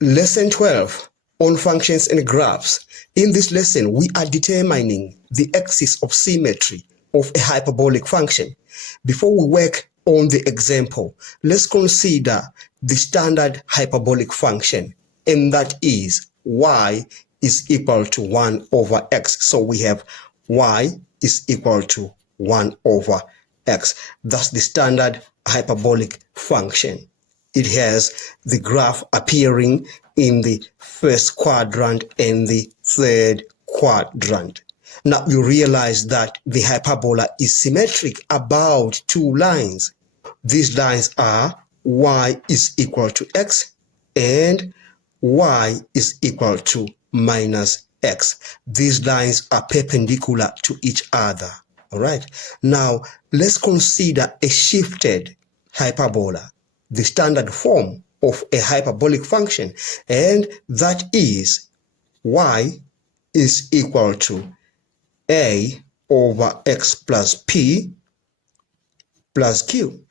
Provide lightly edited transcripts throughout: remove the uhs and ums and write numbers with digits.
Lesson 12 on functions and graphs. In this lesson, we are determining the axis of symmetry of a hyperbolic function. Before we work on the example, let's consider the standard hyperbolic function, and that is y is equal to 1 over x. So we have y is equal to 1 over x. That's the standard hyperbolic function. It has the graph appearing in the first quadrant and the third quadrant. Now you realize that the hyperbola is symmetric about two lines. These lines are y is equal to x and y is equal to minus x. These lines are perpendicular to each other. All right. Now let's consider a shifted hyperbola, the standard form of a hyperbolic function, and that is y is equal to a over x plus p plus q.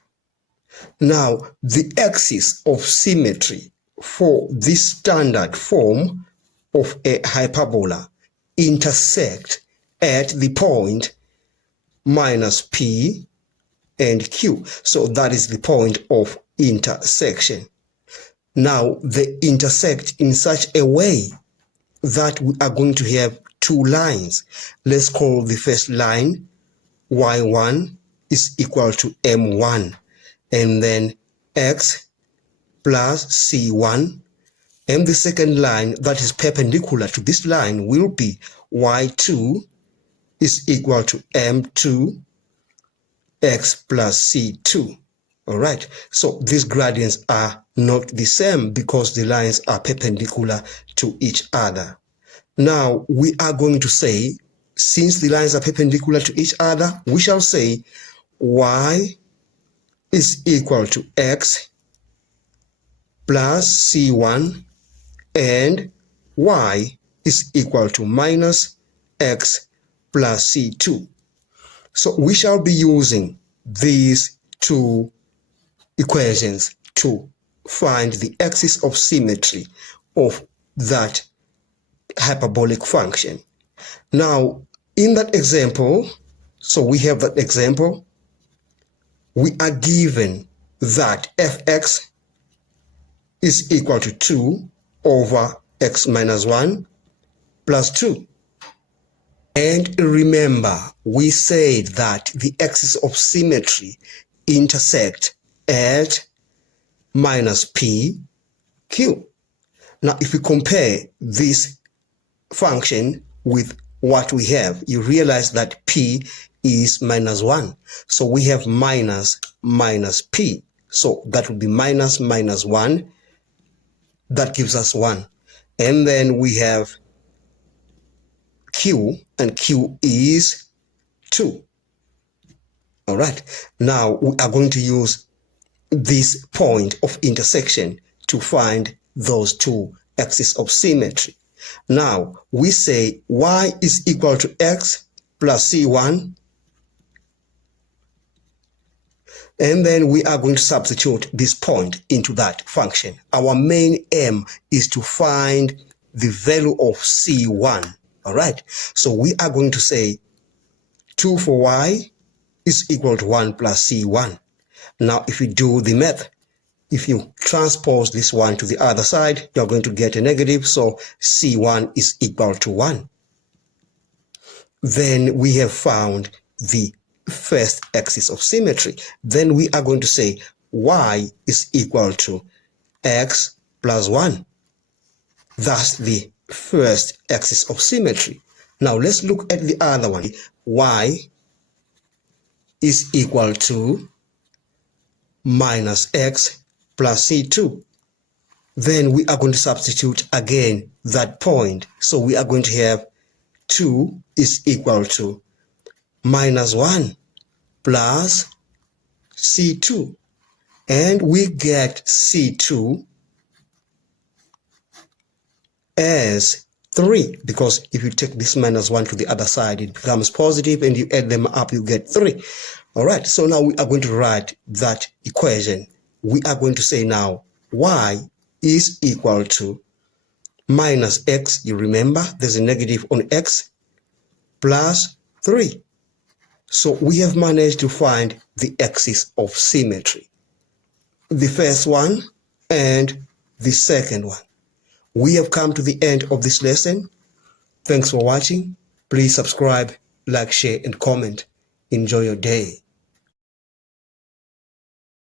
Now the axis of symmetry for this standard form of a hyperbola intersect at the point minus p and q. So that is the point of intersection. Now they intersect in such a way that we are going to have two lines. Let's call the first line y1 is equal to m1, and then x plus c1, and the second line that is perpendicular to this line will be y2 is equal to m2 x plus c2. All right, so these gradients are not the same because the lines are perpendicular to each other. Now we are going to say, since the lines are perpendicular to each other, we shall say y is equal to x plus c1 and y is equal to minus x plus c2. So we shall be using these two equations to find the axis of symmetry of that hyperbolic function. Now, in that example, so we have that example, we are given that fx is equal to 2 over x minus 1 plus 2. And remember, we said that the axis of symmetry intersect at minus p, q. Now, if we compare this function with what we have, you realize that p is minus 1. So we have minus p. So that would be minus 1. That gives us 1. And then we have q, and q is 2. All right. Now we are going to use this point of intersection to find those two axes of symmetry. Now we say y is equal to x plus c1, and then we are going to substitute this point into that function. Our main aim is to find the value of c1. All right, so we are going to say 2 for y is equal to 1 plus c1. Now if you do the math, if you transpose this one to the other side, you're going to get a negative, so c1 is equal to 1. Then we have found the first axis of symmetry. Then we are going to say y is equal to x plus 1. That's the first axis of symmetry. Now let's look at the other one. Y is equal to minus x plus c2. Then we are going to substitute again that point. So we are going to have 2 is equal to minus 1 plus c2. And we get c2 as 3, because if you take this minus 1 to the other side, it becomes positive, and you add them up, you get 3. All right, so now we are going to write that equation. We are going to say now y is equal to minus x, you remember there's a negative on x, plus 3. So we have managed to find the axis of symmetry. The first one and the second one. We have come to the end of this lesson. Thanks for watching. Please subscribe, like, share, and comment. Enjoy your day.